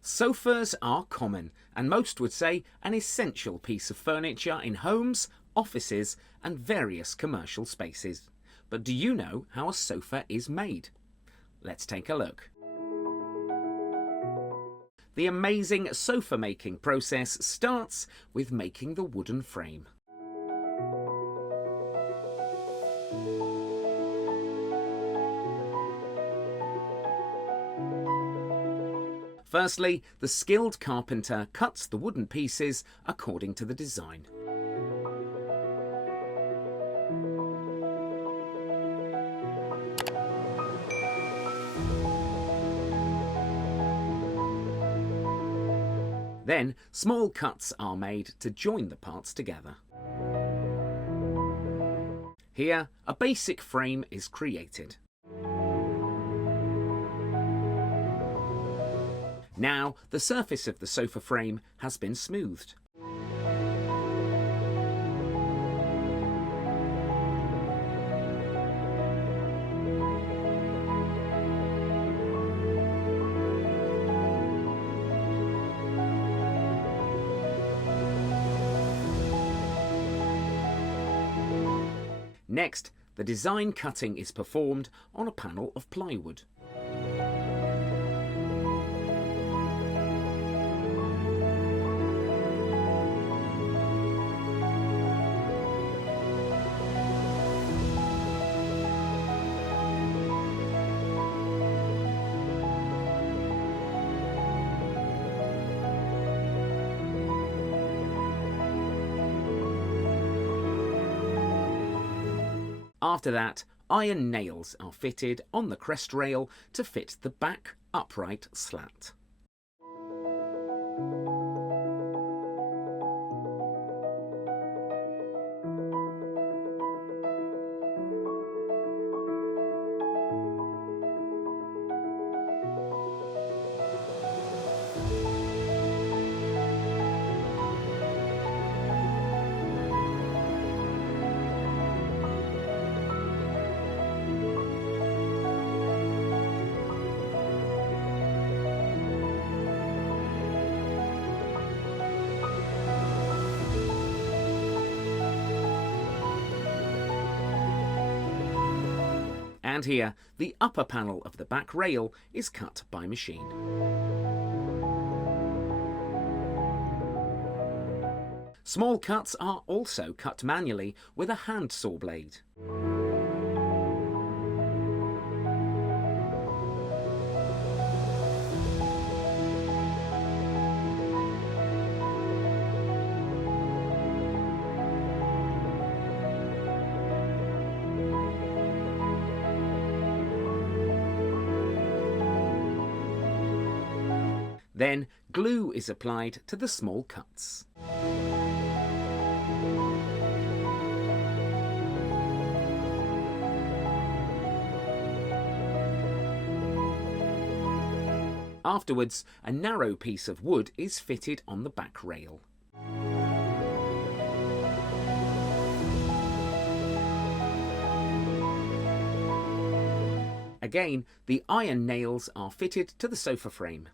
Sofas are common, and most would say an essential piece of furniture in homes, offices, and various commercial spaces. But do you know how a sofa is made? Let's take a look. The amazing sofa making process starts with making the wooden frame. Firstly, the skilled carpenter cuts the wooden pieces according to the design. Then, small cuts are made to join the parts together. Here, a basic frame is created. Now, the surface of the sofa frame has been smoothed. Next, the design cutting is performed on a panel of plywood. After that, iron nails are fitted on the crest rail to fit the back upright slat. And here, the upper panel of the back rail is cut by machine. Small cuts are also cut manually with a hand saw blade. Then, glue is applied to the small cuts. Afterwards, a narrow piece of wood is fitted on the back rail. Again, the iron nails are fitted to the sofa frame.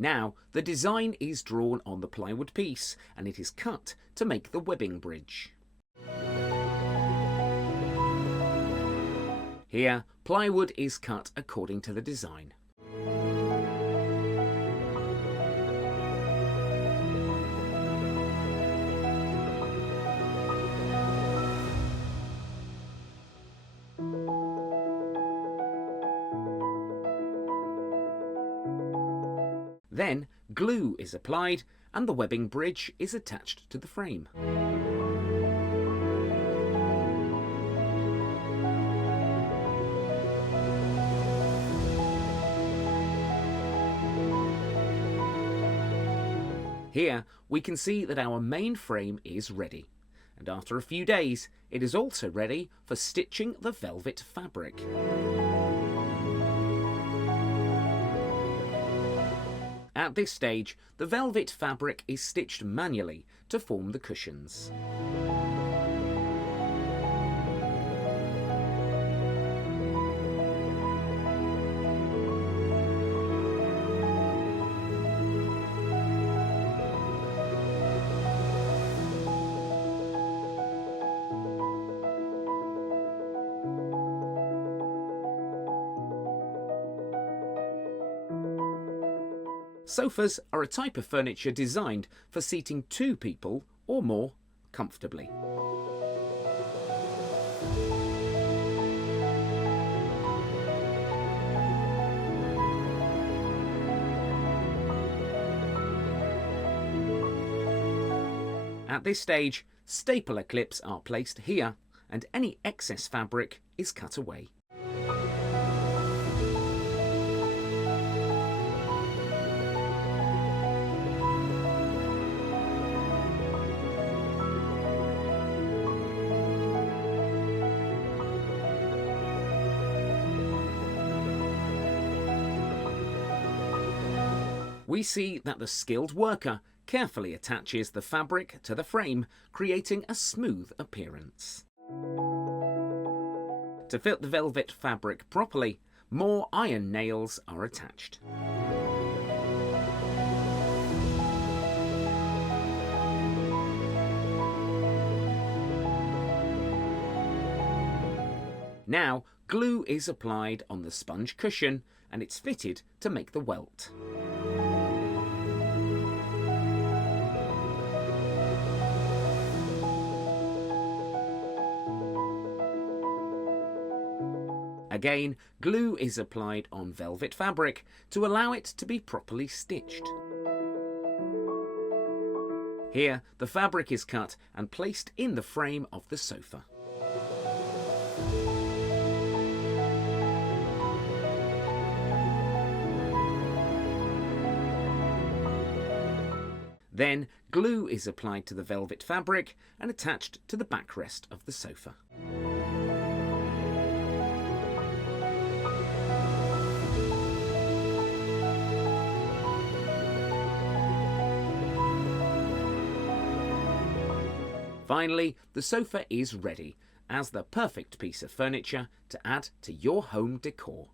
Now, the design is drawn on the plywood piece and it is cut to make the webbing bridge. Here, plywood is cut according to the design. Then, glue is applied and the webbing bridge is attached to the frame. Here we can see that our main frame is ready, and after a few days it is also ready for stitching the velvet fabric. At this stage, the velvet fabric is stitched manually to form the cushions. Sofas are a type of furniture designed for seating 2 people or more comfortably. At this stage, stapler clips are placed here and any excess fabric is cut away. We see that the skilled worker carefully attaches the fabric to the frame, creating a smooth appearance. To fit the velvet fabric properly, more iron nails are attached. Now, glue is applied on the sponge cushion and it's fitted to make the welt. Again, glue is applied on velvet fabric to allow it to be properly stitched. Here, the fabric is cut and placed in the frame of the sofa. Then, glue is applied to the velvet fabric and attached to the backrest of the sofa. Finally, the sofa is ready as the perfect piece of furniture to add to your home decor.